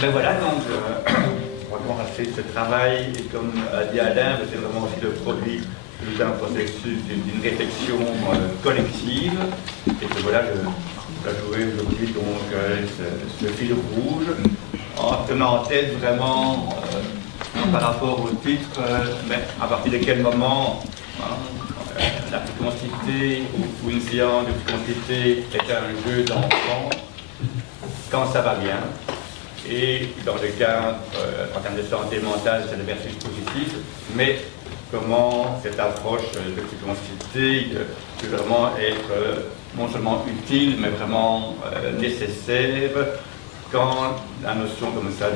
Ben voilà, donc on va commencer ce travail, et comme a dit Alain, c'est vraiment aussi le produit d'un processus, d'une réflexion collective, et que voilà, je vais jouer aujourd'hui donc ce fil rouge, en tenant en tête vraiment par rapport au titre, mais à partir de quel moment la fécondité ou une séance de fécondité est un jeu d'enfant, quand ça va bien. Et dans le cas, en termes de santé mentale, c'est le versus positif, mais comment cette approche de fécondité peut vraiment être non seulement utile, mais vraiment nécessaire quand la notion comme ça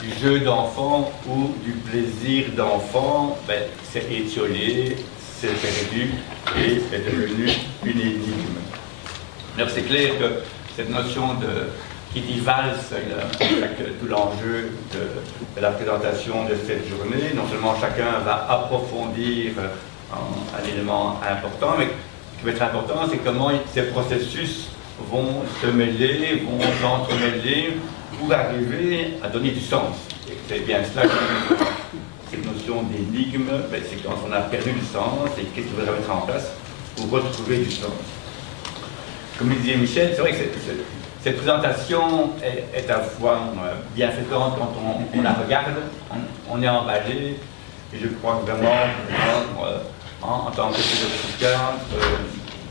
du jeu d'enfant ou du plaisir d'enfant, ben, c'est étiolé, c'est perdu et est devenu une énigme. Alors c'est clair que cette notion qui dit valse, tout l'enjeu de la présentation de cette journée. Non seulement chacun va approfondir un élément important, mais ce qui va être important, c'est comment ces processus vont se mêler, vont s'entremêler pour arriver à donner du sens. Et c'est bien cela que cette notion d'énigme, ben, c'est quand on a perdu le sens et qu'est-ce qu'il faudra mettre en place pour retrouver du sens. Comme le disait Michel, c'est vrai que cette présentation est à la fois bienfaisante quand on la regarde, on est emballé, et je crois que vraiment, en tant que psychiatre,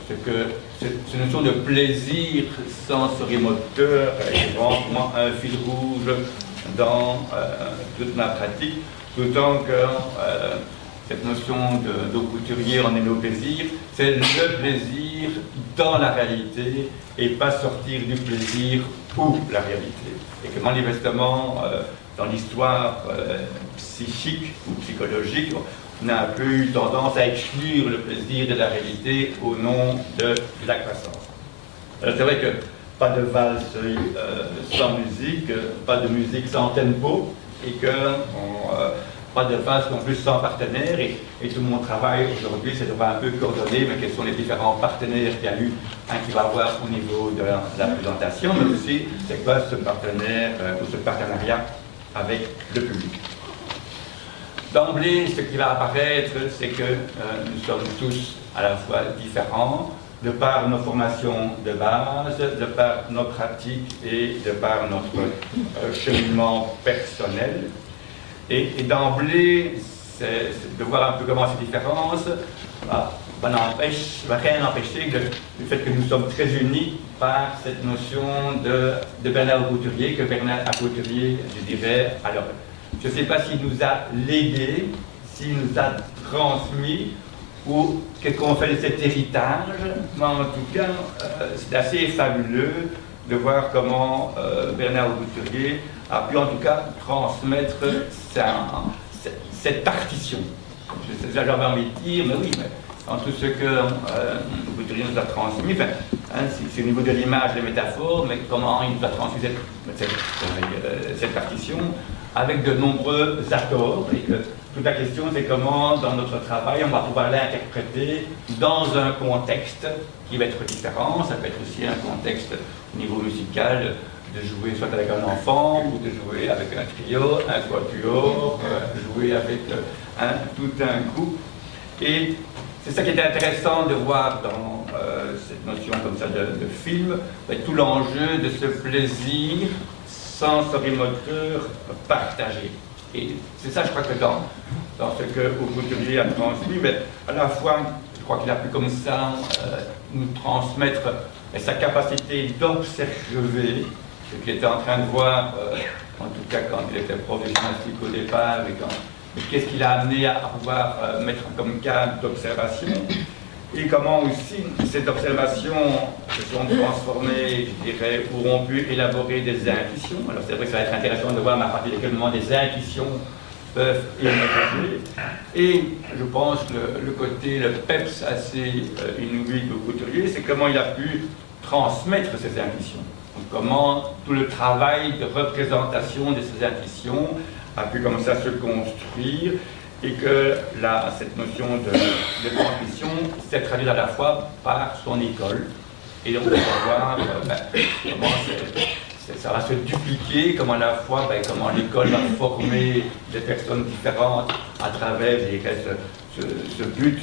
c'est que cette notion de plaisir sensorimoteur est vraiment pour moi un fil rouge dans toute ma pratique, d'autant que cette notion de couturier en est au plaisir, c'est le plaisir dans la réalité et pas sortir du plaisir pour la réalité. Et que manifestement, dans l'histoire psychique ou psychologique, on a un peu eu tendance à exclure le plaisir de la réalité au nom de la croissance. Alors c'est vrai que pas de valse sans musique, pas de musique sans tempo, et que pas de valse non plus sans partenaire, et tout mon travail aujourd'hui, c'est de voir un peu coordonner, mais quels sont les différents partenaires qu'il y a eu, qu'il va avoir au niveau de la présentation, mais aussi c'est quoi ce partenaire ou ce partenariat avec le public. D'emblée, ce qui va apparaître, c'est que nous sommes tous à la fois différents, de par nos formations de base, de par nos pratiques et de par notre cheminement personnel. Et d'emblée, de voir un peu comment ces différences va rien empêcher du fait que nous sommes très unis par cette notion de Bernard Couturier, que Bernard Couturier, je dirais, alors, je ne sais pas s'il nous a légué, s'il nous a transmis, ou qu'est-ce qu'on fait de cet héritage, mais en tout cas, c'est assez fabuleux de voir comment Bernard Couturier a pu en tout cas transmettre cette partition. J'avais envie de dire, mais oui, mais dans tout ce que Couturier nous a transmis, c'est au niveau de l'image, des métaphores, mais comment il nous a transmis cette partition avec de nombreux accords, et que toute la question c'est comment dans notre travail on va pouvoir l'interpréter dans un contexte qui va être différent. Ça peut être aussi un contexte au niveau musical, de jouer soit avec un enfant, ou de jouer avec un trio, un quatuor, jouer avec tout un groupe. Et c'est ça qui était intéressant de voir dans cette notion comme ça de film, tout l'enjeu de ce plaisir sensorimoteur partagé. Et c'est ça, je crois que dans ce que Couturier a transmis, mais à la fois, je crois qu'il a pu comme ça nous transmettre sa capacité d'observer ce qu'il était en train de voir, en tout cas quand il était prof de gymnastique au départ, et qu'est-ce qu'il a amené à pouvoir mettre comme cadre d'observation, et comment aussi ces observations se sont transformées, je dirais, ou ont pu élaborer des intuitions. Alors c'est vrai que ça va être intéressant de voir à partir de quel moment des intuitions peuvent émerger. Et je pense que le côté, le peps assez inouï de Couturier, c'est comment il a pu transmettre ces intuitions. Donc, comment tout le travail de représentation de ces intuitions a pu comme ça se construire, et que cette notion de transmission s'est traduite à la fois par son école. Et donc, on va voir comment ça va se dupliquer, comme à la fois, comment l'école va former des personnes différentes à travers, je dirais, ce but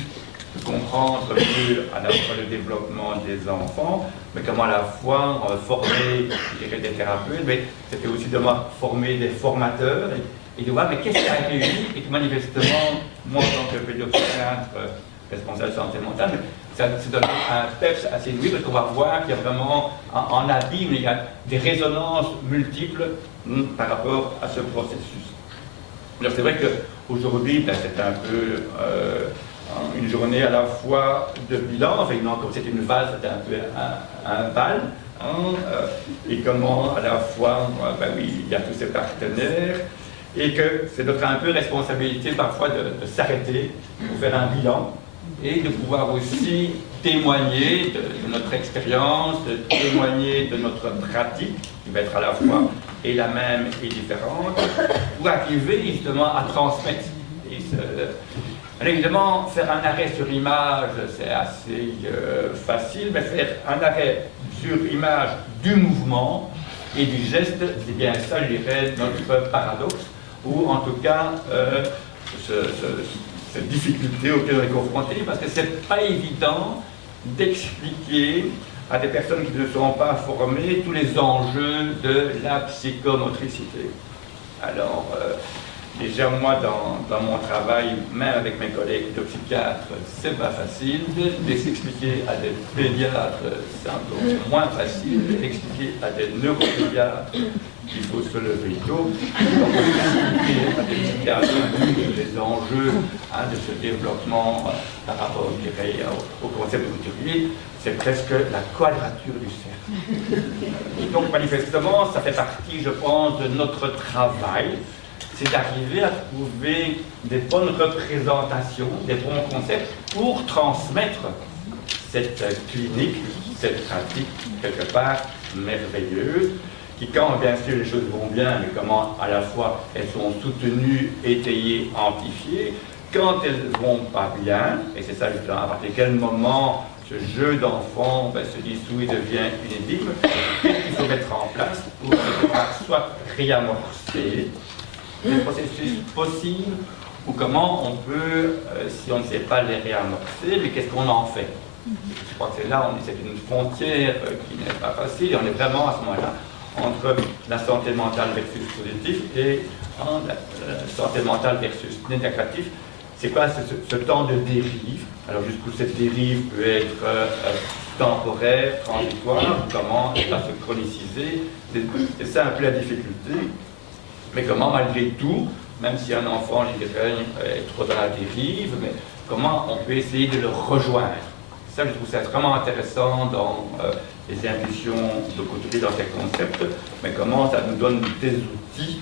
de comprendre mieux à la fois le développement des enfants, mais comment à la fois former, je dirais, des thérapeutes, mais c'était aussi de former des formateurs, et de voir, mais qu'est-ce qui a réuni, et que manifestement, moi en tant que pédopsychiatre, responsable de santé mentale, ça donne un peps assez doué parce qu'on va voir qu'il y a vraiment en abîme, il y a des résonances multiples par rapport à ce processus. Alors c'est vrai qu'aujourd'hui, c'est un peu une journée à la fois de bilan, enfin non, comme c'est une vase, c'est un peu un bal, et comment à la fois, oui, il y a tous ces partenaires, et que c'est notre un peu responsabilité parfois de s'arrêter pour faire un bilan, et de pouvoir aussi témoigner de notre expérience, de témoigner de notre pratique, qui va être à la fois et la même et différente, pour arriver justement à transmettre. Alors évidemment, faire un arrêt sur image, c'est assez facile, mais faire un arrêt sur image du mouvement et du geste, c'est bien ça, je dirais, notre paradoxe, ou en tout cas, cette difficulté auquel on est confronté, parce que c'est pas évident d'expliquer à des personnes qui ne sont pas formées tous les enjeux de la psychomotricité. Alors, déjà moi, dans mon travail, même avec mes collègues de psychiatres, c'est pas facile. De s'expliquer à des pédiatres, c'est encore moins facile. De l'expliquer à des neuropédiatres, il faut se lever tôt. Expliquer à des psychiatres les enjeux de ce développement par rapport, je dirais, au concept couturier, c'est presque la quadrature du cercle. Et donc, manifestement, ça fait partie, je pense, de notre travail. C'est d'arriver à trouver des bonnes représentations, des bons concepts pour transmettre cette clinique, cette pratique quelque part merveilleuse, qui quand bien sûr les choses vont bien, mais comment à la fois elles sont soutenues, étayées, amplifiées, quand elles ne vont pas bien, et c'est ça justement à partir de quel moment ce jeu d'enfant se dissout et devient une énigme, qu'est-ce qu'il faut mettre en place pour soit réamorcer des processus possibles, ou comment on peut, si on ne sait pas les réamorcer, mais qu'est-ce qu'on en fait? Je crois que c'est là, c'est une frontière qui n'est pas facile, et on est vraiment à ce moment-là entre la santé mentale versus positif et la santé mentale versus négatif. C'est quoi ce temps de dérive? Alors jusqu'où cette dérive peut être temporaire, transitoire, comment elle va se chroniciser, c'est ça un peu la difficulté. Mais comment, malgré tout, même si un enfant, je dirais, est trop dans la dérive, mais comment on peut essayer de le rejoindre? Ça, je trouve ça vraiment intéressant dans les impulsions de Couturier, dans ces concepts, mais comment ça nous donne des outils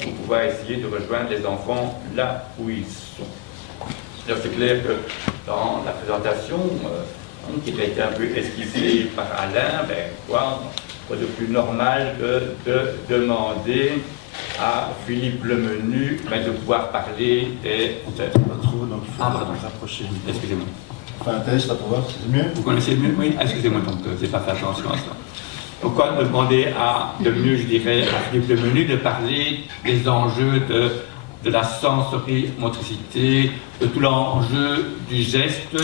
pour pouvoir essayer de rejoindre les enfants là où ils sont. Alors, c'est clair que dans la présentation, qui a été un peu esquissée par Alain, quoi de plus normal que de demander à Philippe Lemenu de pouvoir parler des... pardon. Excusez-moi. Enfin, un test là pour voir si c'est mieux. Vous connaissez mieux? Oui. Excusez-moi, donc j'ai pas fait attention à ça. Pourquoi demander de mieux, je dirais, à Philippe Lemenu de parler des enjeux de la sensorimotricité, de tout l'enjeu du geste,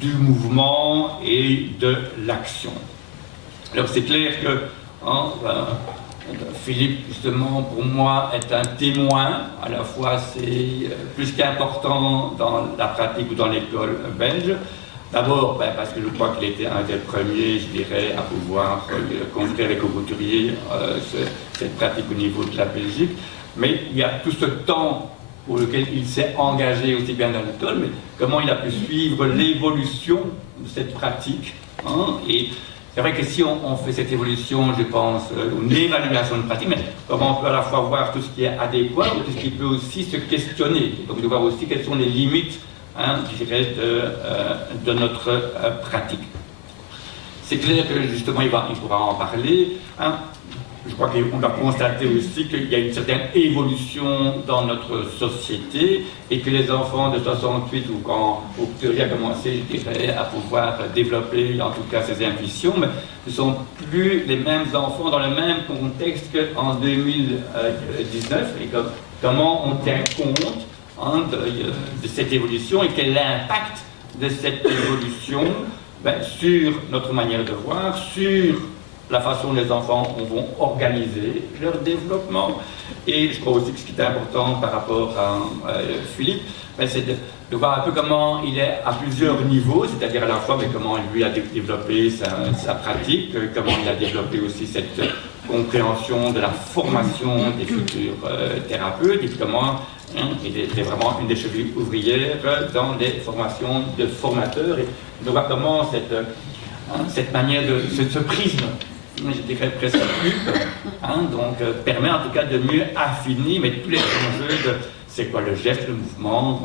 du mouvement et de l'action. Alors c'est clair que Philippe, justement, pour moi, est un témoin. À la fois, c'est plus qu'important dans la pratique ou dans l'école belge. D'abord, parce que je crois qu'il était un des premiers, je dirais, à pouvoir construire avec Couturier cette pratique au niveau de la Belgique. Mais il y a tout ce temps pour lequel il s'est engagé aussi bien dans l'école, mais comment il a pu suivre l'évolution de cette pratique. Et c'est vrai que si on fait cette évolution, je pense, une évaluation de pratique, mais comment on peut à la fois voir tout ce qui est adéquat, ou tout ce qui peut aussi se questionner, donc de voir aussi quelles sont les limites, je dirais, de notre pratique. C'est clair que justement, il pourra en parler. je crois qu'on doit constater aussi qu'il y a une certaine évolution dans notre société et que les enfants de 68 ou quand Couturier a commencé, je dirais, à pouvoir développer en tout cas ses intuitions, mais ne sont plus les mêmes enfants dans le même contexte qu'en 2019. Et comment on tient compte de cette évolution et quel est l'impact de cette évolution sur notre manière de voir, sur la façon dont les enfants vont organiser leur développement. Et je crois aussi que ce qui est important par rapport à Philippe, c'est de voir un peu comment il est à plusieurs niveaux, c'est-à-dire à la fois comment lui a développé sa pratique, comment il a développé aussi cette compréhension de la formation des futurs thérapeutes, et comment il était vraiment une des chevilles ouvrières dans les formations de formateurs, et de voir comment cette manière de ce prisme, je dirais presque permet en tout cas de mieux affiner mais tous les enjeux de c'est quoi le geste, le mouvement,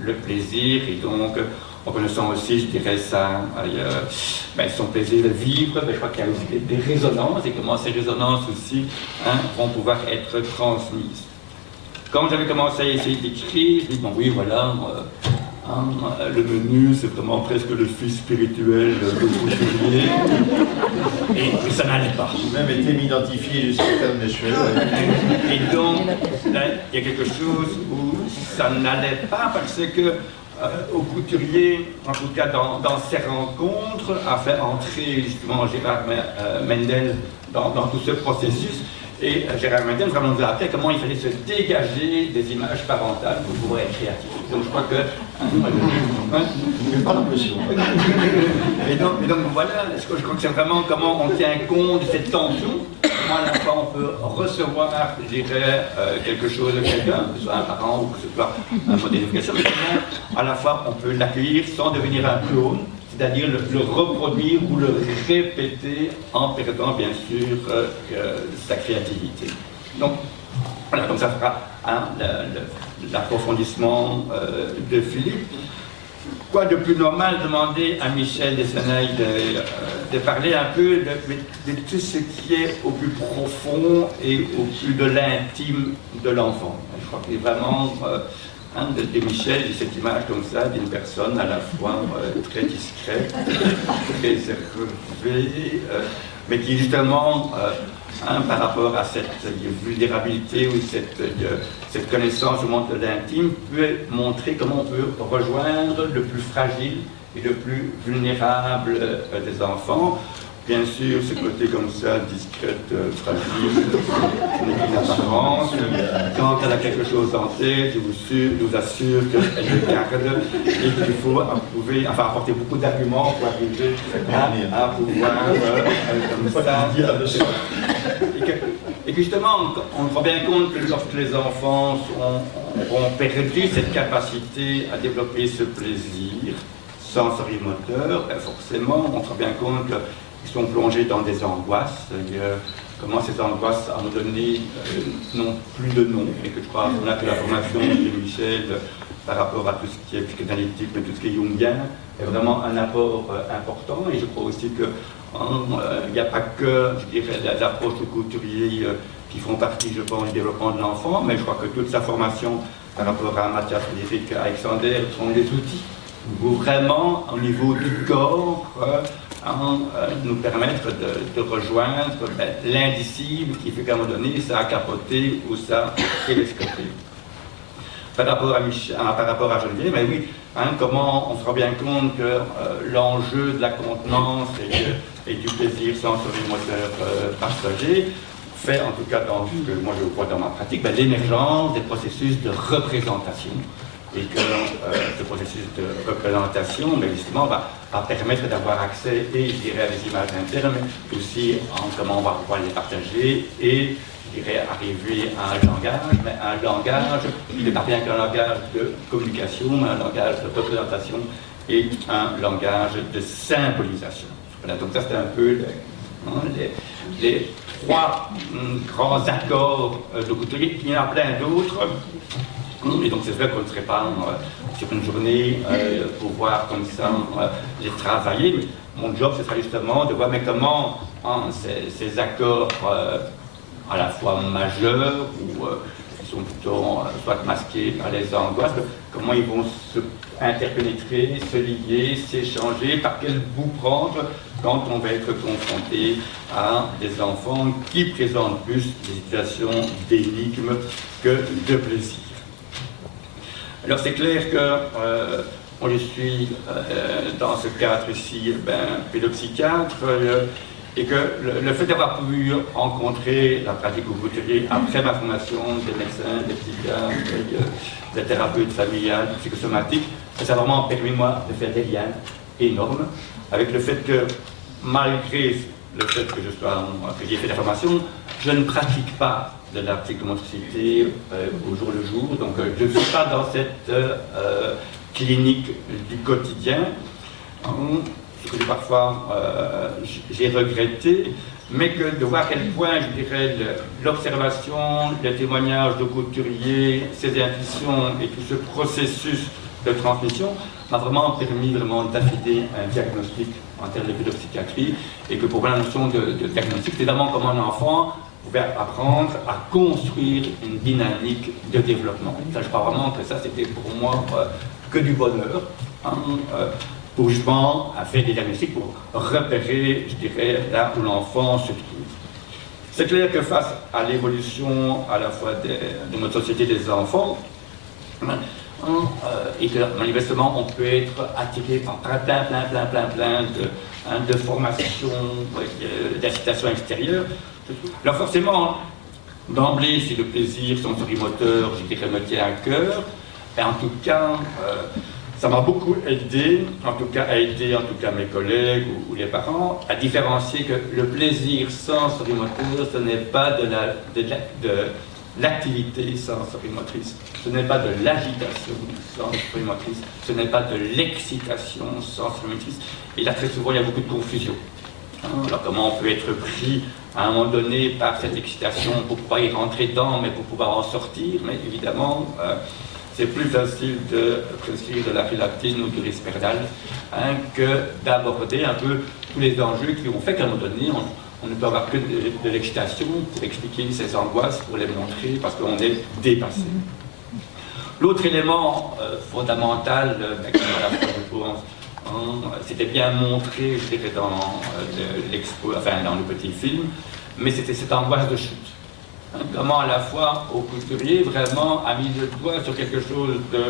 le plaisir, et donc en connaissant aussi, je dirais son plaisir de vivre, je crois qu'il y a aussi des résonances, et comment ces résonances aussi vont pouvoir être transmises. Quand j'avais commencé à essayer d'écrire, je me dis, bon oui, voilà, le menu, c'est vraiment presque le fils spirituel de Couturier, et ça n'allait pas. J'ai même été m'identifier jusqu'au terme des cheveux. Et donc, là, il y a quelque chose où ça n'allait pas, parce que au Couturier, en tout cas dans ses rencontres, a fait entrer justement Gérard Mendel dans tout ce processus. Et Gérard Mendel vraiment nous a appris comment il fallait se dégager des images parentales pour pouvoir être créatif. Donc je crois que... Mais pas l'impression. Et donc voilà, je crois que c'est vraiment comment on tient compte de cette tension, comment à la fois on peut recevoir, je dirais, quelque chose de quelqu'un, que ce soit un parent ou que ce soit un modèle d'éducation, mais comment à la fois on peut l'accueillir sans devenir un clone, c'est-à-dire le reproduire ou le répéter en perdant bien sûr sa créativité. Donc voilà, donc ça fera l'approfondissement de Philippe. Quoi de plus normal demander à Michel Deseneil de parler un peu de tout ce qui est au plus profond et au plus de l'intime de l'enfant. Je crois qu'il est vraiment... de Michel, j'ai cette image comme ça d'une personne à la fois très discrète, très réservée, mais qui justement, par rapport à cette vulnérabilité ou cette connaissance au monde de l'intime, peut montrer comment on peut rejoindre le plus fragile et le plus vulnérable des enfants. Bien sûr, ce côté comme ça, discrète, fragile, n'est qu'une apparence. Quand elle a quelque chose en tête, je vous assure qu'elle le garde et qu'il faut apporter beaucoup d'arguments pour arriver à pouvoir comme ça. Et que justement, on se rend bien compte que lorsque les enfants ont perdu cette capacité à développer ce plaisir sensorimoteur, forcément, on se rend bien compte que ils sont plongés dans des angoisses, comment ces angoisses, à un moment donné, n'ont plus de nom, et que je crois que la formation de Michel par rapport à tout ce qui est psychanalytique, mais tout ce qui est jungien, est vraiment un apport important, et je crois aussi que il n'y a pas que, je dirais, les approches de Couturier qui font partie, je pense, du développement de l'enfant, mais je crois que toute sa formation par rapport à Mathias Friedrich Alexander sont des outils pour vraiment, au niveau du corps, nous permettre de rejoindre l'indicible qui fait qu'à un moment donné, ça a capoté ou ça a télescopé. Par rapport à Geneviève, mais oui, comment on se rend bien compte que l'enjeu de la contenance et du plaisir sensorimoteur partagé fait, en tout cas dans ce que moi je vois dans ma pratique, l'émergence des processus de représentation. Et que ce processus de représentation, mais justement, va permettre d'avoir accès, et je dirais, à des images internes, mais aussi en comment on va pouvoir les partager, et je dirais arriver à un langage, mais un langage qui n'est pas bien qu'un langage de communication, mais un langage de représentation et un langage de symbolisation. Voilà, donc ça c'est un peu les trois grands accords de Couturier. Il y en a plein d'autres. Et donc c'est vrai qu'on ne serait pas sur une journée pouvoir comme ça les travailler. Mais mon job, ce sera justement de voir mais comment ces accords à la fois majeurs ou qui sont plutôt soit masqués par les angoisses, comment ils vont se interpénétrer, se lier, s'échanger, par quel bout prendre quand on va être confronté à des enfants qui présentent plus des situations d'énigmes que de plaisir. Alors c'est clair que moi je suis dans ce cadre ici pédopsychiatre et que le fait d'avoir pu rencontrer la pratique au couturier après ma formation des médecins, des psychiatres, des thérapeutes familiales, psychosomatiques, ça a vraiment permis moi de faire des liens énormes avec le fait que malgré le fait que j'ai fait la formation, je ne pratique pas de la psychomotricité au jour le jour, donc je ne suis pas dans cette clinique du quotidien, ce que parfois j'ai regretté, mais que de voir à quel point, je dirais, l'observation, les témoignages de couturiers, ses intuitions et tout ce processus de transmission m'a vraiment permis d'affiner un diagnostic en termes de pédopsychiatrie, et que pour moi la notion de diagnostic, c'est vraiment comme un enfant pouvait apprendre à construire une dynamique de développement. Et ça, je crois vraiment que ça, c'était pour moi que du bonheur, pour justement faire des diagnostics, pour repérer, je dirais, là où l'enfant se trouve. C'est clair que face à l'évolution à la fois de notre société des enfants, et que manifestement on peut être attiré par plein de formations, d'incitations extérieures. Alors forcément, d'emblée, si le plaisir sensorimoteur, je dirais, me tient à cœur, et en tout cas, ça m'a beaucoup aidé, en tout cas mes collègues ou les parents, à différencier que le plaisir sensorimoteur, ce n'est pas de l'activité sensorimotrice, ce n'est pas de l'agitation sensorimotrice, ce n'est pas de l'excitation sensorimotrice. Et là, très souvent, il y a beaucoup de confusion. Alors, comment on peut être pris à un moment donné par cette excitation pour pouvoir y rentrer dedans, mais pour pouvoir en sortir, mais évidemment, c'est plus facile de prescrire de la filatine ou du risperdal que d'aborder un peu tous les enjeux qui ont fait qu'à un moment donné, on ne peut avoir que de l'excitation pour expliquer ses angoisses, pour les montrer, parce qu'on est dépassé. L'autre élément fondamental, je pense, c'était bien montré, je dirais, dans l'expo, enfin dans le petit film, mais c'était cette angoisse de chute. Comment à la fois au couturier vraiment a mis le doigt sur quelque chose de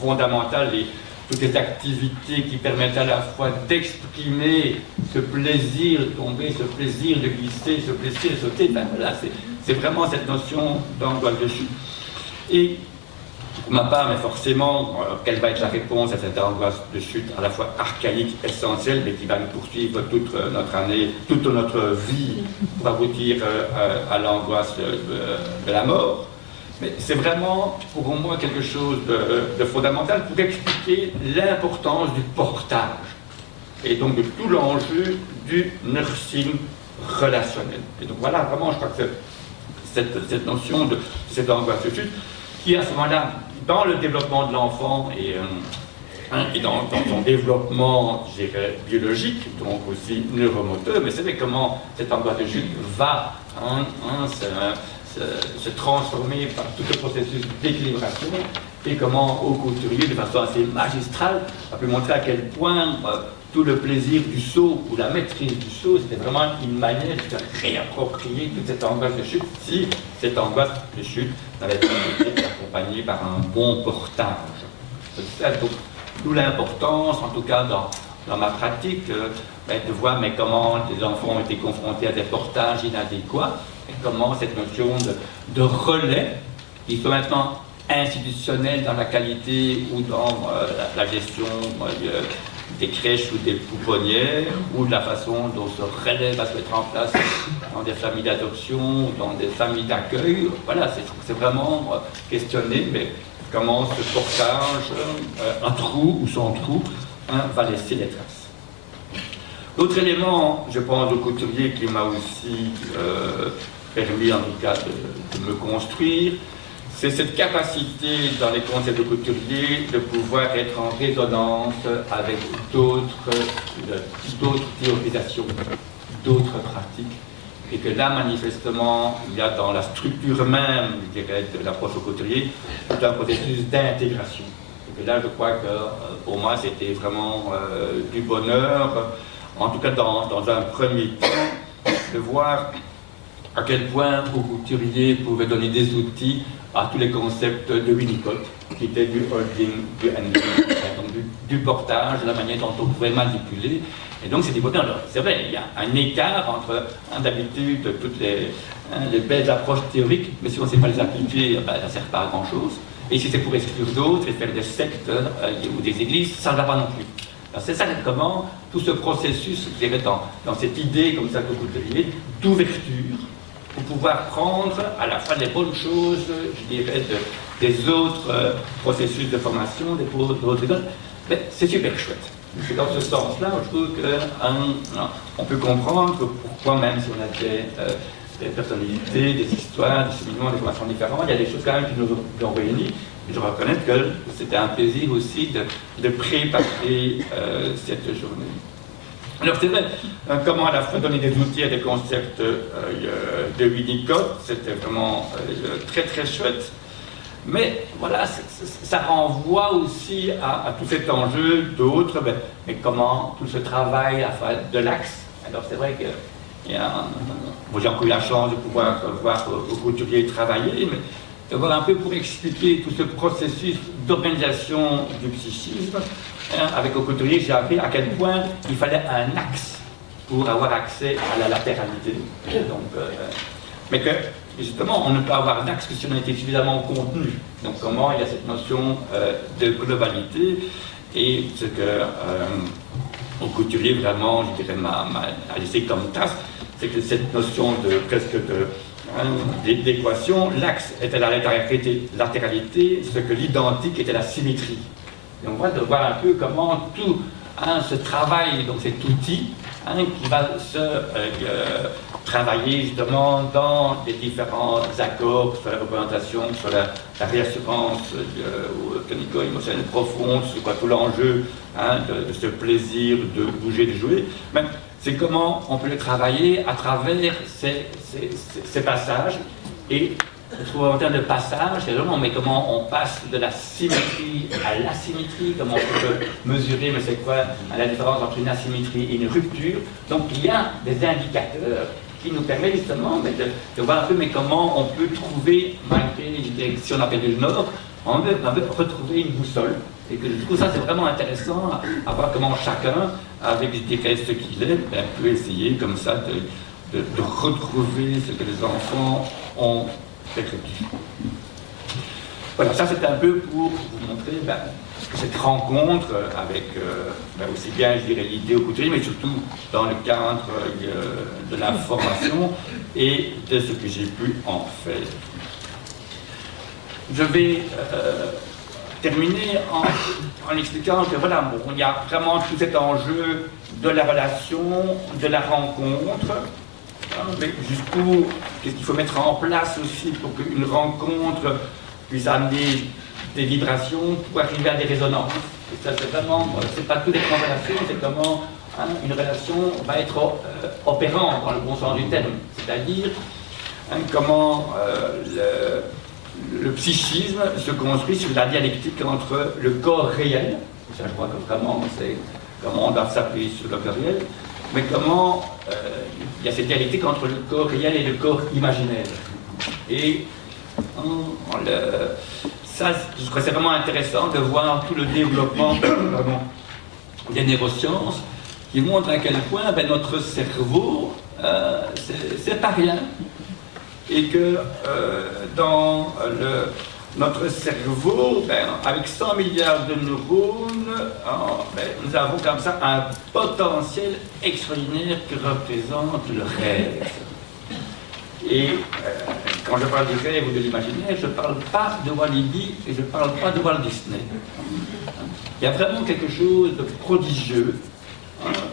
fondamental, et toutes les activités qui permettent à la fois d'exprimer ce plaisir de tomber, ce plaisir de glisser, ce plaisir de sauter. Ben voilà, c'est vraiment cette notion d'angoisse de chute. Et pour ma part, mais forcément, quelle va être la réponse à cette angoisse de chute à la fois archaïque, essentielle, mais qui va nous poursuivre toute notre année, toute notre vie, pour aboutir à l'angoisse de la mort. Mais c'est vraiment, pour moi, quelque chose de fondamental pour expliquer l'importance du portage, et donc de tout l'enjeu du nursing relationnel. Et donc voilà, vraiment, je crois que cette notion de cette angoisse de chute, qui à ce moment-là, dans le développement de l'enfant et dans son développement, je dirais, biologique, donc aussi neuromoteur, mais c'est comment cette angoisse de chute va se transformer par tout le processus d'équilibration, et comment au couturier, de façon assez magistrale, a pu montrer à quel point tout le plaisir du saut ou la maîtrise du saut, c'était vraiment une manière de réapproprier toute cette angoisse de chute, si cette angoisse de chute n'avait pas été accompagnée par un bon portage. Donc, d'où l'importance, en tout cas dans ma pratique, de voir comment les enfants ont été confrontés à des portages inadéquats, et comment cette notion de relais, qui sont maintenant institutionnels dans la qualité ou dans la gestion des crèches ou des pouponnières, ou de la façon dont ce relais va se mettre en place dans des familles d'adoption, dans des familles d'accueil. Voilà, c'est vraiment questionner, mais comment ce portage, un trou ou sans trou, va laisser des traces. L'autre élément, je pense, au couturier qui m'a aussi permis, en tout cas, de me construire, c'est cette capacité dans les concepts de couturier de pouvoir être en résonance avec d'autres théorisations, d'autres pratiques, et que là, manifestement, il y a dans la structure même, je dirais, de l'approche au couturier, tout un processus d'intégration. Et que là, je crois que pour moi, c'était vraiment du bonheur, en tout cas dans un premier temps, de voir à quel point au couturier pouvait donner des outils à tous les concepts de Winnicott, qui étaient du holding, du handling, donc du portage, la manière dont on pouvait manipuler. Et donc c'est des bonheurs. Alors, c'est vrai, il y a un écart entre d'habitude toutes les belles approches théoriques, mais si on ne sait pas les appliquer, ça ne sert pas à grand chose. Et si c'est pour exclure d'autres et faire des sectes ou des églises, ça ne va pas non plus. C'est ça comment tout ce processus, je dirais, dans cette idée comme ça de couturier, d'ouverture, pour pouvoir prendre à la fois les bonnes choses, je dirais, des autres processus de formation, des autres écoles, c'est super chouette. C'est dans ce sens-là, je trouve qu'on peut comprendre pourquoi même si on a des personnalités, des histoires, des séminaires, des formations différentes, il y a des choses quand même qui nous ont réunis. Et je reconnais que c'était un plaisir aussi de préparer cette journée. Alors c'est vrai, comment à la fois donner des outils à des concepts de Winnicott, c'était vraiment très très chouette. Mais voilà, ça renvoie aussi à tout cet enjeu d'autres, mais comment tout ce travail de l'axe. Alors c'est vrai que j'ai encore eu la chance de pouvoir voir au couturier travailler, mais de voir un peu pour expliquer tout ce processus d'organisation du psychisme. Avec au couturier, j'ai appris à quel point il fallait un axe pour avoir accès à la latéralité. Donc, mais que, justement, on ne peut avoir d'axe que si on a été suffisamment contenu. Donc, comment il y a cette notion de globalité et ce que au couturier, vraiment, je dirais, m'a laissé comme tasse, c'est que cette notion de presque d'équation, l'axe était la latéralité, ce que l'identique était la symétrie. Et on voit de voir un peu comment tout ce travail, donc cet outil, qui va se travailler justement dans les différents accords sur la représentation, sur la réassurance émotionnelle profonde, c'est quoi tout l'enjeu de ce plaisir de bouger, de jouer. Même, c'est comment on peut le travailler à travers ces passages. Et je trouve en termes de passage, c'est vraiment, mais comment on passe de la symétrie à l'asymétrie, comment on peut mesurer, mais c'est quoi la différence entre une asymétrie et une rupture. Donc il y a des indicateurs qui nous permettent justement de voir un peu mais comment on peut trouver, malgré les directions on appelle le nord, on veut retrouver une boussole. Et que je trouve ça c'est vraiment intéressant à voir comment chacun, avec je dirais, ce qu'il est, peut essayer comme ça de retrouver ce que les enfants ont perçu. Voilà, ça c'est un peu pour vous montrer cette rencontre avec aussi bien, je dirais, l'idée au couturier, mais surtout dans le cadre de la formation et de ce que j'ai pu en faire. Je vais terminer en expliquant que voilà, il y a vraiment tout cet enjeu de la relation, de la rencontre, mais jusqu'où, qu'est-ce qu'il faut mettre en place aussi pour qu'une rencontre puisse amener des vibrations pour arriver à des résonances. Et ça, c'est vraiment, c'est pas toutes les grandes relations, c'est comment une relation va être opérante dans le bon sens du terme. C'est-à-dire comment le psychisme se construit sur la dialectique entre le corps réel, ça je crois que vraiment c'est comment on doit s'appuyer sur le corps réel, mais comment il y a cette dialectique entre le corps réel et le corps imaginaire. Et ça, je crois que c'est vraiment intéressant de voir tout le développement des neurosciences qui montre à quel point notre cerveau, c'est pas rien. Et que dans notre cerveau, avec 100 milliards de neurones, nous avons comme ça un potentiel extraordinaire qui représente le rêve. Et quand je parle du rêve ou de l'imaginaire, je ne parle pas de Walibi et je ne parle pas de Walt Disney. Il y a vraiment quelque chose de prodigieux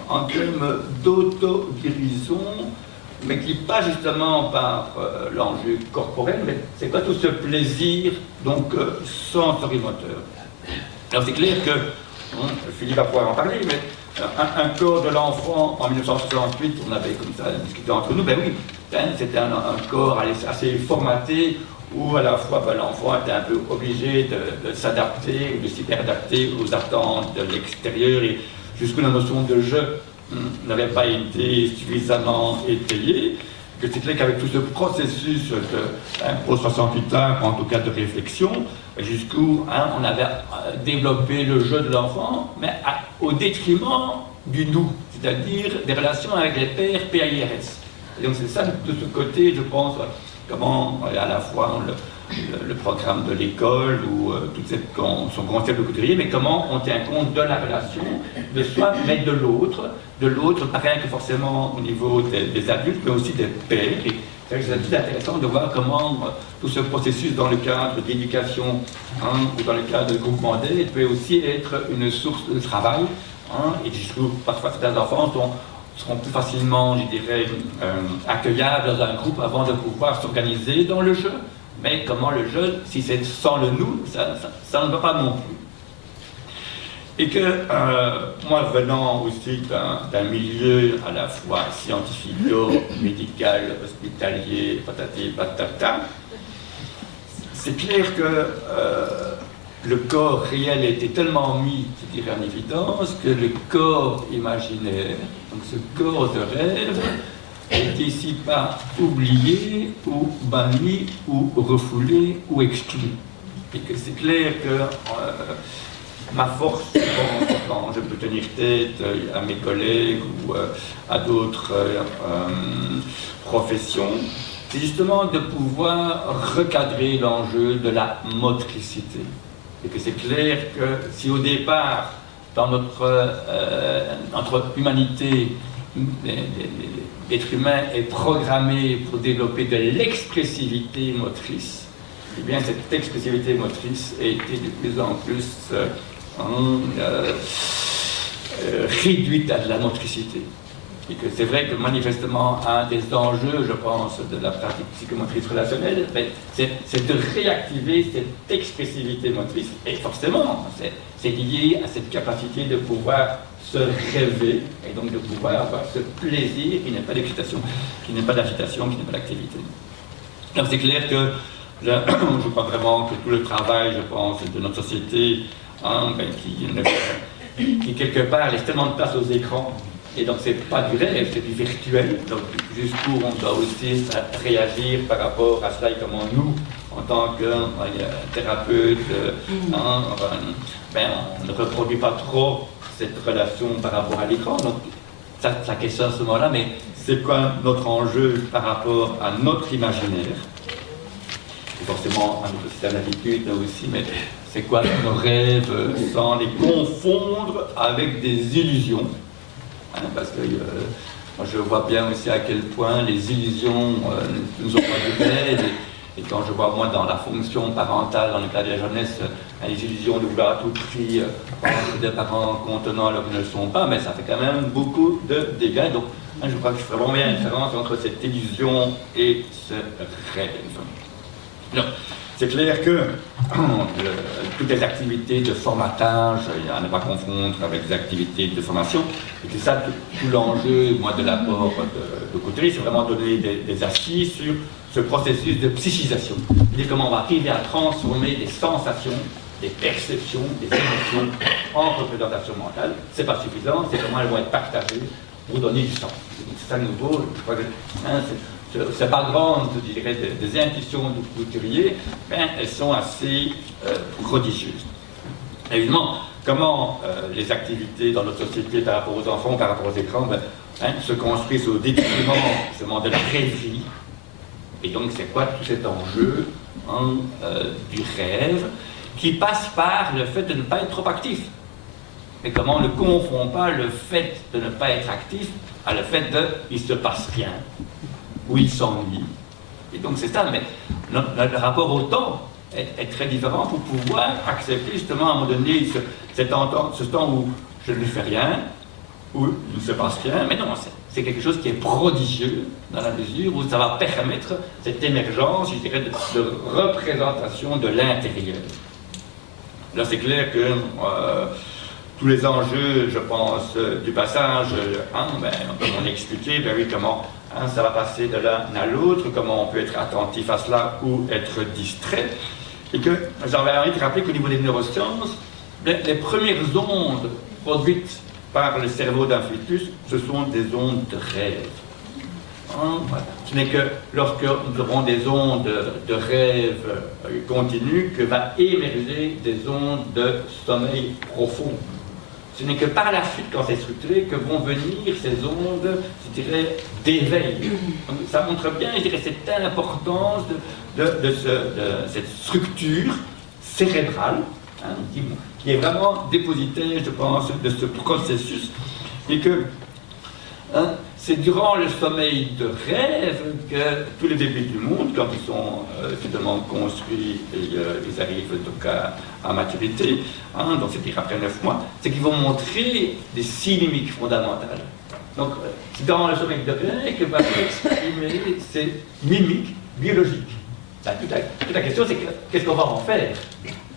en termes d'auto-guérison, mais qui passe justement par l'enjeu corporel, mais c'est quoi tout ce plaisir donc sensorimoteur. Alors c'est clair que, Philippe va pouvoir en parler, mais un corps de l'enfant en 1968, on avait comme ça discuté entre nous, ben oui, c'était un corps assez formaté, où à la fois l'enfant était un peu obligé de s'adapter ou de s'hyperadapter aux attentes de l'extérieur, et jusqu'où la notion de jeu n'avait pas été suffisamment étayée, que c'est clair qu'avec tout ce processus de post-68 ans, en tout cas de réflexion, jusqu'où on avait développé le jeu de l'enfant, mais au détriment du nous, c'est-à-dire des relations avec les pairs PAIRS. Et donc c'est ça, de ce côté, je pense, comment à la fois le programme de l'école ou son concept de couturier, mais comment on tient compte de la relation de soi, mais de l'autre, pas rien que forcément au niveau des adultes, mais aussi des pairs. Et c'est intéressant de voir comment tout ce processus dans le cadre d'éducation ou dans le cadre de groupement d'aide peut aussi être une source de travail, et jusqu'où parfois certains enfants seront plus facilement, je dirais, accueillables dans un groupe avant de pouvoir s'organiser dans le jeu. Mais comment le jeu, si c'est sans le nous, ça ne va pas non plus. Et que moi, venant aussi d'un milieu à la fois scientifique, médical, hospitalier, patati patata, c'est clair que le corps réel était tellement mis, je dirais, en évidence que le corps imaginaire, donc ce corps de rêve, est ici pas oublié ou banni ou refoulé ou exclu. Et que c'est clair que ma force, quand je peux tenir tête à mes collègues ou à d'autres professions, c'est justement de pouvoir recadrer l'enjeu de la motricité. Et que c'est clair que si au départ, dans notre humanité, l'être humain est programmé pour développer de l'expressivité motrice, eh bien cette expressivité motrice a été de plus en plus réduite à de la motricité. Et que c'est vrai que manifestement, un des enjeux, je pense, de la pratique psychomotrice relationnelle, c'est de réactiver cette expressivité motrice. Et forcément, c'est lié à cette capacité de pouvoir se rêver, et donc de pouvoir avoir ce plaisir qui n'est pas d'excitation, qui n'est pas d'agitation, qui n'est pas d'activité. Donc c'est clair que je crois vraiment que tout le travail, je pense, de notre société, qui quelque part laisse tellement de place aux écrans, et donc c'est pas du réel, c'est du virtuel, donc jusqu'où on doit aussi réagir par rapport à cela, et comment nous, en tant que thérapeute, on ne reproduit pas trop cette relation par rapport à l'écran. Donc ça questionne à ce moment-là, mais c'est quoi notre enjeu par rapport à notre imaginaire? Et forcément à notre système d'attitude aussi, mais c'est quoi nos rêves sans les confondre avec des illusions? Parce que moi je vois bien aussi à quel point les illusions nous ont pas de aide. Et quand je vois moi dans la fonction parentale, dans le cas de la jeunesse, les illusions de vouloir à tout prix rendre des parents contenants alors qu'ils ne le sont pas, mais ça fait quand même beaucoup de dégâts. Donc je crois qu'il faut vraiment bien une différence entre cette illusion et ce rêve. Donc, c'est clair que toutes les activités de formatage, à ne pas confondre avec des activités de formation, et c'est ça tout l'enjeu de l'apport de Couturier, c'est vraiment donner des assises sur ce processus de psychisation. C'est comment on va arriver à transformer des sensations, des perceptions, des émotions en représentations mentales. C'est pas suffisant, c'est comment elles vont être partagées pour donner du sens. C'est ça nouveau, je crois que c'est pas grande, je dirais, des intuitions du Couturier, mais elles sont assez prodigieuses. Évidemment, comment les activités dans notre société par rapport aux enfants, par rapport aux écrans, se construisent au détriment justement de la rêverie. Et donc c'est quoi tout cet enjeu du rêve qui passe par le fait de ne pas être trop actif. Mais comment on ne confond pas le fait de ne pas être actif à le fait de « il ne se passe rien » ou « il s'ennuie ». Et donc c'est ça, mais le rapport au temps est très différent pour pouvoir accepter justement à un moment donné ce temps où je ne fais rien, où il ne se passe rien, mais non, c'est quelque chose qui est prodigieux dans la mesure où ça va permettre cette émergence, je dirais, de représentation de l'intérieur. Là, c'est clair que tous les enjeux, je pense, du passage, on peut m'en expliquer, oui, comment ça va passer de l'un à l'autre, comment on peut être attentif à cela ou être distrait. Et que j'avais envie de rappeler qu'au niveau des neurosciences, les premières ondes produites par le cerveau d'un fœtus, ce sont des ondes de rêve. Voilà. Ce n'est que lorsque nous aurons des ondes de rêve continues que va émerger des ondes de sommeil profond. Ce n'est que par la suite, quand c'est structuré, que vont venir ces ondes, je dirais, d'éveil. Ça montre bien, je dirais, cette importance de cette structure cérébrale, qui est vraiment dépositaire, je pense, de ce processus, et que c'est durant le sommeil de rêve que tous les bébés du monde, quand ils sont finalement construits et ils arrivent donc à maturité, donc c'est-à-dire après 9 mois, c'est qu'ils vont montrer des signes mimiques fondamentales. Donc c'est dans le sommeil de rêve que va s'exprimer ces mimiques biologiques. Toute la question c'est qu'est-ce qu'on va en faire?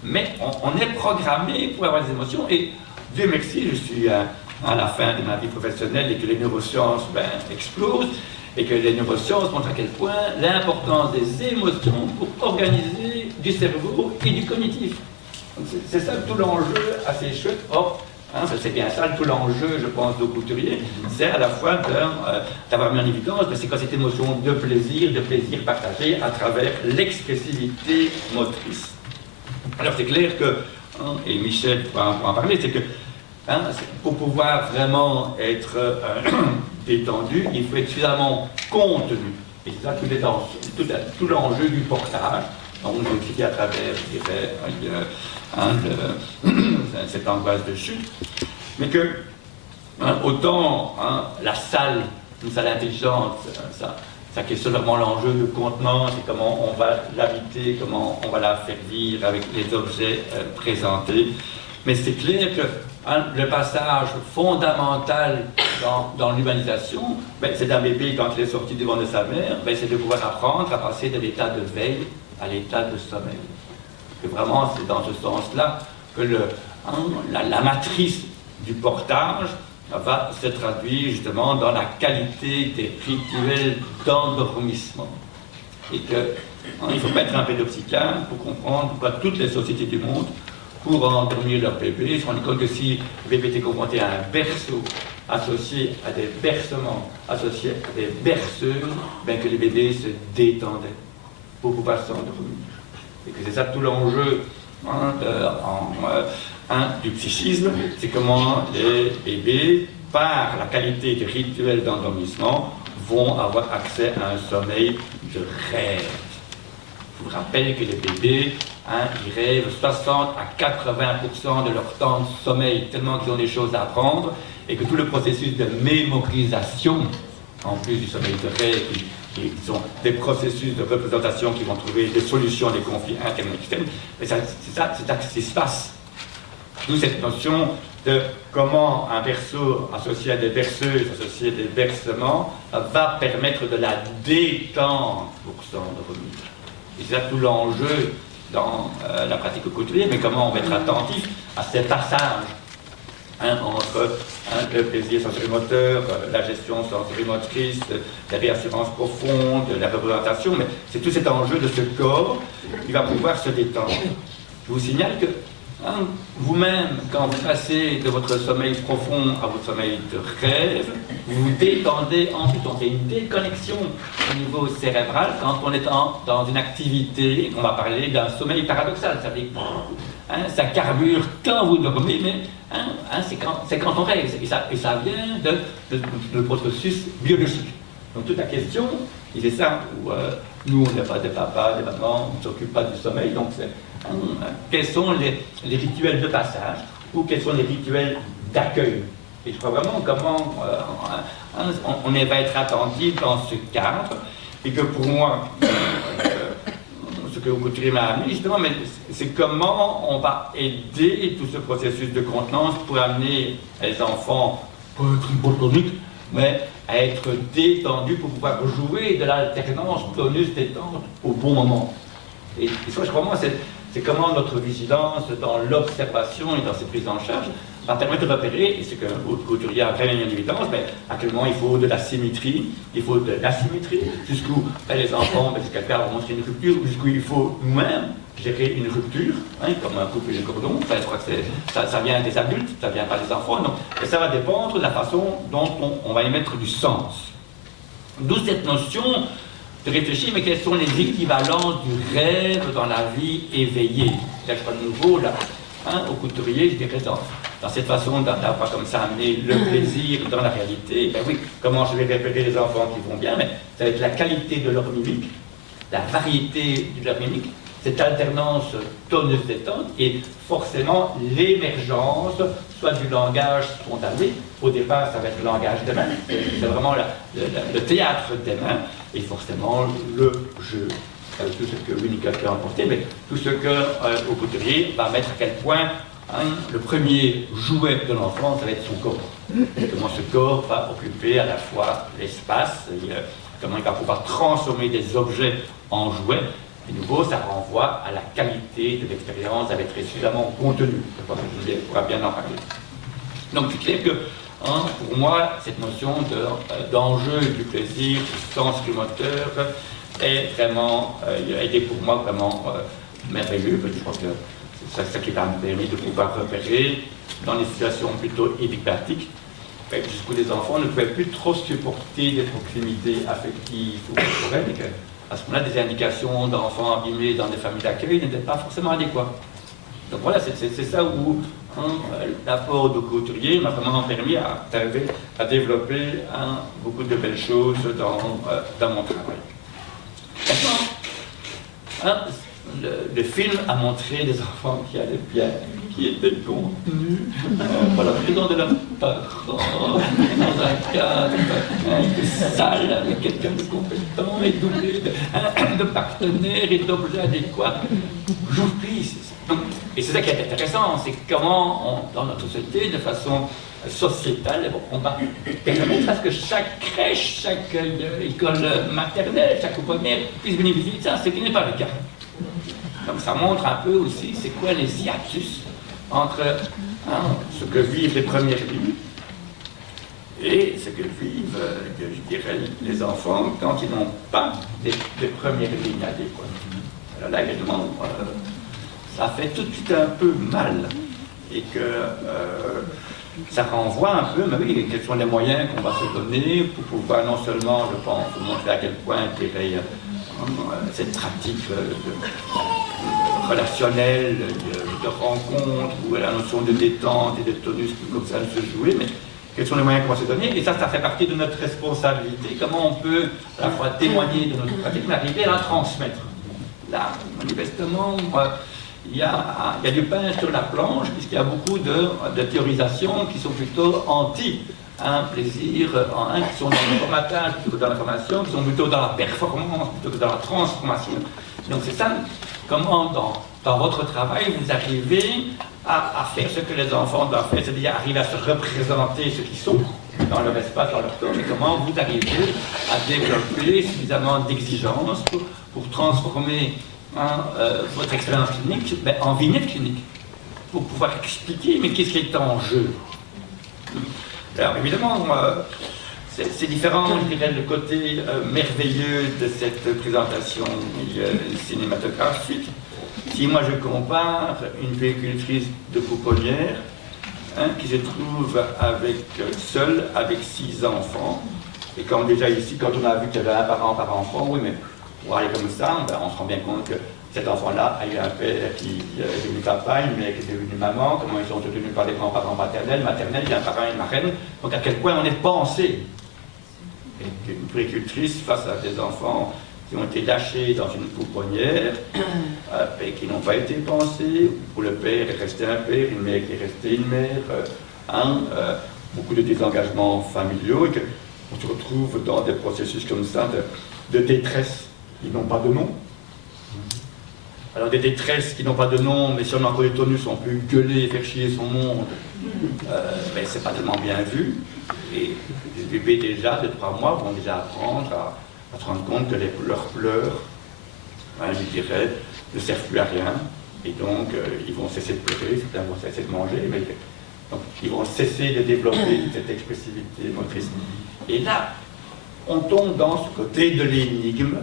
Mais on est programmé pour avoir des émotions et Dieu merci, je suis à la fin de ma vie professionnelle et que les neurosciences explosent et que les neurosciences montrent à quel point l'importance des émotions pour organiser du cerveau et du cognitif. C'est ça tout l'enjeu assez chouette. Or, c'est bien ça tout l'enjeu, je pense, de Couturier, c'est à la fois d'avoir mis en évidence, c'est quoi cette émotion de plaisir partagé à travers l'expressivité motrice. Alors c'est clair que, et Michel pourra en parler, c'est que pour pouvoir vraiment être détendu, il faut être suffisamment contenu. Et c'est ça tout l'enjeu du portage. Donc, je vais expliquer à travers, je dirais, cette angoisse de chute. Mais que, autant la salle, une salle intelligente, ça questionne vraiment l'enjeu de contenance et comment on va l'habiter, comment on va la faire vivre avec les objets présentés. Mais c'est clair que le passage fondamental dans l'humanisation, c'est d'un bébé quand il est sorti du ventre de sa mère, c'est de pouvoir apprendre à passer de l'état de veille à l'état de sommeil. Et vraiment, c'est dans ce sens-là que la matrice du portage va se traduire justement dans la qualité des rituels d'endormissement. Et qu'il ne faut pas être un pédopsychiatre pour comprendre pourquoi toutes les sociétés du monde, pour endormir leur bébé, se rendent compte que si le bébé était confronté à un berceau associé à des bercements, associés à des berceuses, que les bébés se détendaient pour pouvoir s'endormir. Et que c'est ça tout l'enjeu du psychisme, c'est comment les bébés, par la qualité des rituels d'endormissement, vont avoir accès à un sommeil de rêve. Je vous rappelle que les bébés, ils rêvent 60 à 80% de leur temps de sommeil, tellement qu'ils ont des choses à apprendre, et que tout le processus de mémorisation, en plus du sommeil de rêve, qui sont des processus de représentation qui vont trouver des solutions à des conflits internes et externes, mais c'est ça qui se passe. D'où cette notion de comment un berceau associé à des berceuses, associé à des bercements, va permettre de la détendre pour s'endormir. Et c'est là tout l'enjeu dans la pratique quotidienne, mais comment on va être attentif à ces passages entre le plaisir sensorimoteur, la gestion sensorimotrice, la réassurance profonde, la représentation, mais c'est tout cet enjeu de ce corps qui va pouvoir se détendre. Je vous signale que vous-même, quand vous passez de votre sommeil profond à votre sommeil de rêve, vous vous détendez ensuite. On fait une déconnexion au niveau cérébral quand on est dans une activité, on va parler d'un sommeil paradoxal, c'est-à-dire ça carbure quand vous dormez, mais c'est quand on rêve, et ça vient de processus biologique. Donc toute la question, et c'est ça où nous on n'est pas des papas, des mamans, on ne s'occupe pas du sommeil, donc c'est quels sont les rituels de passage ou quels sont les rituels d'accueil. Et je crois vraiment comment on va être attentif dans ce cadre, et que pour moi, ce que Couturier m'a amené justement, mais c'est comment on va aider tout ce processus de contenance pour amener les enfants, pas être hypotoniques, mais à être détendus pour pouvoir jouer de l'alternance tonus-détente au bon moment. Et ça, je crois, moi, c'est comment notre vigilance dans l'observation et dans cette prise en charge va permettre de repérer, et c'est que votre couturier a vraiment mis en évidence, mais actuellement il faut de la symétrie, il faut de l'asymétrie, jusqu'où les enfants, c'est quelqu'un va montrer une rupture, jusqu'où il faut nous-mêmes gérer une rupture, comme un couple de cordon. Enfin, je crois que ça vient des adultes, ça vient pas des enfants, donc, et ça va dépendre de la façon dont on va y mettre du sens. D'où cette notion de réfléchir, mais quelles sont les équivalences du rêve dans la vie éveillée. Il n'y a pas de nouveau là, au couturier, je dirais, dans cette façon d'avoir comme ça amener le plaisir dans la réalité. Ben oui, comment je vais repérer les enfants qui vont bien, mais ça va être la qualité de leur mimique, la variété de leur mimique, cette alternance toneuse-détente et forcément l'émergence, soit du langage spontané, au départ ça va être le langage des mains, c'est vraiment le théâtre des mains, et forcément le jeu. Tout ce que Winnicott peut emporter, mais tout ce que au couturier va mettre à quel point le premier jouet de l'enfant, ça va être son corps. Et comment ce corps va occuper à la fois l'espace, comment il va pouvoir transformer des objets en jouets. De nouveau, ça renvoie à la qualité de l'expérience, à être suffisamment contenu. Je crois que je pourrais bien en parler. Donc, c'est clair que, pour moi, cette notion d'enjeu du plaisir, du sens du moteur, est vraiment, a été pour moi vraiment merveilleux. Je crois que c'est ça qui m'a permis de pouvoir repérer dans les situations plutôt énigmatiques, jusqu'où les enfants ne pouvaient plus trop supporter des proximités affectives ou culturelles, et qu'à ce moment-là, des indications d'enfants abîmés dans des familles d'accueil n'étaient pas forcément adéquates. Donc voilà, c'est ça où l'apport de couturier m'a vraiment permis à développer beaucoup de belles choses dans mon travail. Maintenant, le film a montré des enfants qui allaient bien, qui étaient contenus, par la prison de leurs parents, dans un cadre sale, avec quelqu'un de compétent et doublé de partenaires et d'objets adéquats. J'oublie. Et c'est ça qui est intéressant, c'est comment, dans notre société, de façon sociétale, on va permettre à ce que chaque crèche, chaque école maternelle, chaque pouponnière puisse bénéficier de ça, ce qui n'est pas le cas. Donc ça montre un peu aussi c'est quoi les hiatus entre ce que vivent les premières lignes et ce que vivent, je dirais, les enfants quand ils n'ont pas des premières lignes adéquates. Alors là, évidemment, ça fait tout de suite un peu mal et que ça renvoie un peu, mais oui, quels sont les moyens qu'on va se donner pour pouvoir non seulement, je pense, montrer à quel point cette pratique relationnelle, de rencontre, où la notion de détente et de tonus comme ça se jouer, mais quels sont les moyens qu'on va se donner, et ça fait partie de notre responsabilité, comment on peut à la fois témoigner de notre pratique, mais arriver à la transmettre. Là, manifestement, il y a du pain sur la planche, puisqu'il y a beaucoup de théorisations qui sont plutôt anti-plaisir, qui sont dans le formatage plutôt que dans la formation, qui sont plutôt dans la performance plutôt que dans la transformation. Donc c'est ça, comment dans votre travail vous arrivez à faire ce que les enfants doivent faire, c'est-à-dire arriver à se représenter ce qu'ils sont dans leur espace, dans leur corps, et comment vous arrivez à développer suffisamment d'exigences pour transformer votre expérience clinique en vignette clinique, pour pouvoir expliquer, mais qu'est-ce qui est en jeu. Alors évidemment, c'est différent, je dirais, le côté merveilleux de cette présentation cinématographique. Si moi je compare une véhicultrice de pouponnière qui se trouve seule avec 6 enfants, et comme déjà ici, quand on a vu qu'il y avait un parent par enfant, oui, mais pour aller comme ça, on se rend bien compte que cet enfant-là a eu un père qui est devenu papa, une mère qui est devenue maman, comment ils sont soutenus par des grands-parents maternels, il y a un parent et une marraine, donc à quel point on est pensé. Et une puéricultrice face à des enfants qui ont été lâchés dans une pouponnière et qui n'ont pas été pensés, où le père est resté un père, une mère qui est restée une mère, beaucoup de désengagements familiaux, et qu'on se retrouve dans des processus comme ça de détresse qui n'ont pas de nom. Alors des détresses qui n'ont pas de nom, mais si on a encore les tonus, on peut gueuler et faire chier son monde, mais c'est pas tellement bien vu. Et les bébés déjà de 3 mois vont déjà apprendre à se rendre compte que leurs pleurs, je dirais, ne servent plus à rien, Et donc, ils vont cesser de pleurer, certains vont cesser de manger, mais donc, ils vont cesser de développer cette expressivité motrice. Et là, on tombe dans ce côté de l'énigme.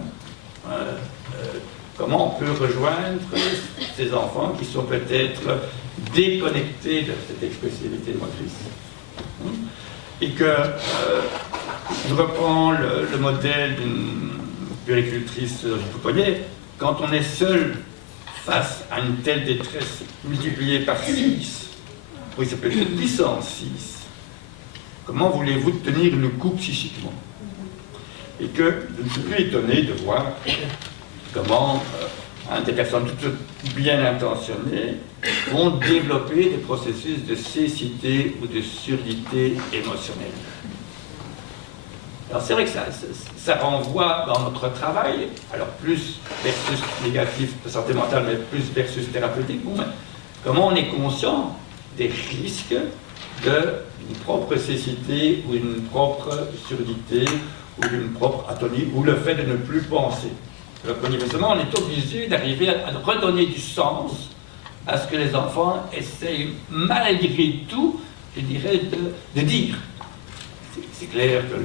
Comment on peut rejoindre ces enfants qui sont peut-être déconnectés de cette expressivité motrice. Et que, je reprends le modèle d'une puéricultrice pouponnière, quand on est seul face à une telle détresse multipliée par 6, oui, ça peut être puissance 6, comment voulez-vous tenir le coup psychiquement? Et que je ne suis plus étonné de voir comment des personnes toutes bien intentionnées vont développer des processus de cécité ou de surdité émotionnelle. Alors c'est vrai que ça renvoie dans notre travail, alors plus versus négatif de santé mentale, mais plus versus thérapeutique. Bon, comment on est conscient des risques d'une propre cécité ou d'une propre surdité ou d'une propre atonie, ou le fait de ne plus penser. Alors, manifestement, on est obligé d'arriver à redonner du sens à ce que les enfants essayent malgré tout, je dirais, de dire. C'est clair que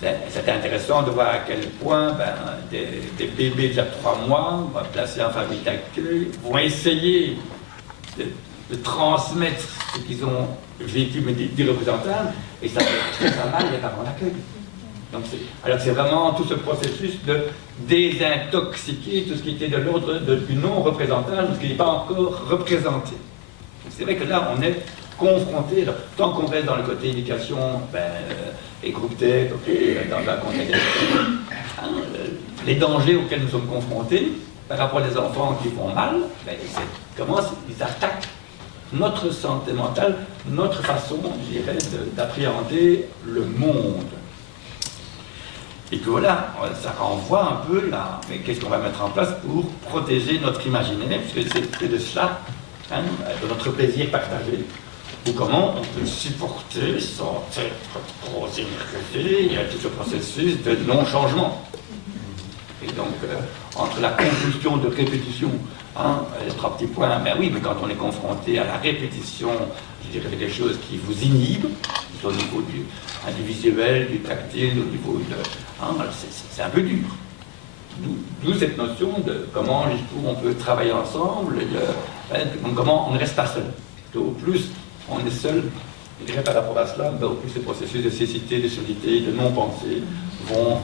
c'est intéressant de voir à quel point des bébés de 3 mois, placés en famille d'accueil, vont essayer de transmettre ce qu'ils ont vécu, mais d'irreprésentable, et ça fait très mal les parents d'accueil. Alors c'est vraiment tout ce processus de désintoxiquer tout ce qui était de l'ordre du non représentable, ce qui n'est pas encore représenté. C'est vrai que là, on est confronté, tant qu'on reste dans le côté éducation, les groupes d'aide, dans la contexte, les dangers auxquels nous sommes confrontés par rapport à des enfants qui vont mal, c'est comment ils attaquent notre santé mentale, notre façon, je dirais, d'appréhender le monde. Et que voilà, ça renvoie un peu là, mais qu'est-ce qu'on va mettre en place pour protéger notre imaginaire, puisque c'est de cela, de notre plaisir partagé, ou comment on peut supporter sans être trop énervé, il y a tout ce processus de non-changement. Et donc, entre la compulsion de répétition, les 3 petits points, ben oui, mais quand on est confronté à la répétition, je dirais quelque chose qui vous inhibe, au niveau du visuel, du tactile, au niveau de... c'est un peu dur. D'où cette notion de comment on peut travailler ensemble, comment on ne reste pas seul. Au plus on est seul, je dirais par rapport à cela, au plus ces processus de cécité, de surdité, de non-pensée vont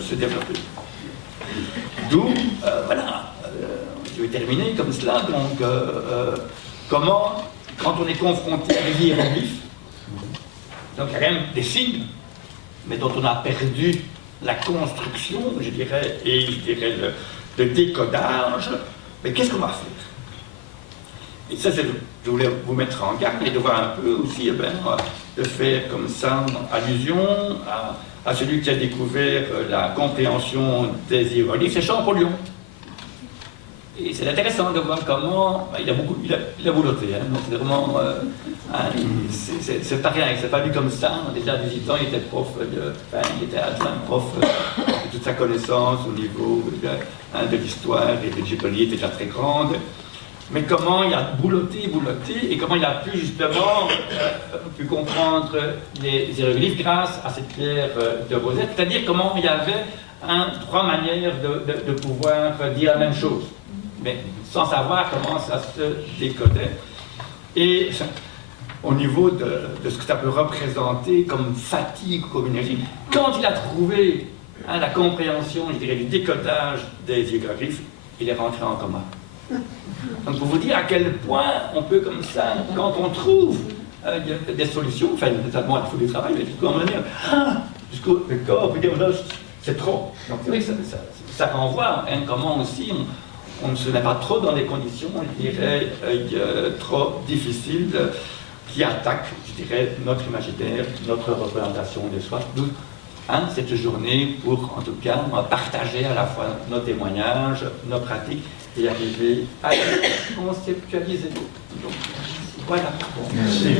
se développer. D'où, voilà, je vais terminer comme cela, donc comment, quand on est confronté à des hiéroglyphes, donc il y a quand même des signes, mais dont on a perdu la construction, je dirais, et je dirais le décodage, mais qu'est-ce qu'on va faire? Et ça, je voulais vous mettre en garde et de voir un peu aussi, de faire comme ça allusion à celui qui a découvert la compréhension des hiéroglyphes, c'est Champollion. Et c'est intéressant de voir comment il a bouloté, donc c'est vraiment c'est pas rien, c'est pas vu comme ça. Déjà à 18 ans, il était prof, il était adjoint prof de toute sa connaissance au niveau de l'histoire et de Gipoli était déjà très grande. Mais comment il a bouloté, et comment il a pu justement comprendre les hiéroglyphes grâce à cette pierre de Rosette, c'est-à-dire comment il y avait 3 manières de pouvoir dire la même chose, mais sans savoir comment ça se décodait. Et au niveau de ce que ça peut représenter comme fatigue, comme énergie, quand il a trouvé la compréhension, je dirais, du décodage des hiéroglyphes, il est rentré en coma. Donc pour vous dire à quel point on peut comme ça, quand on trouve des solutions, enfin notamment il faut du travail, mais jusqu'à un moment donné, jusqu'au corps, on peut dire là, c'est trop. Donc c'est vrai que ça renvoie comment aussi on ne se met pas trop dans des conditions, je dirais, trop difficiles, qui attaquent, je dirais, notre imaginaire, notre représentation de soi. D'où cette journée pour, en tout cas, partager à la fois nos témoignages, nos pratiques, et arriver à conceptualiser. Donc, voilà. Merci.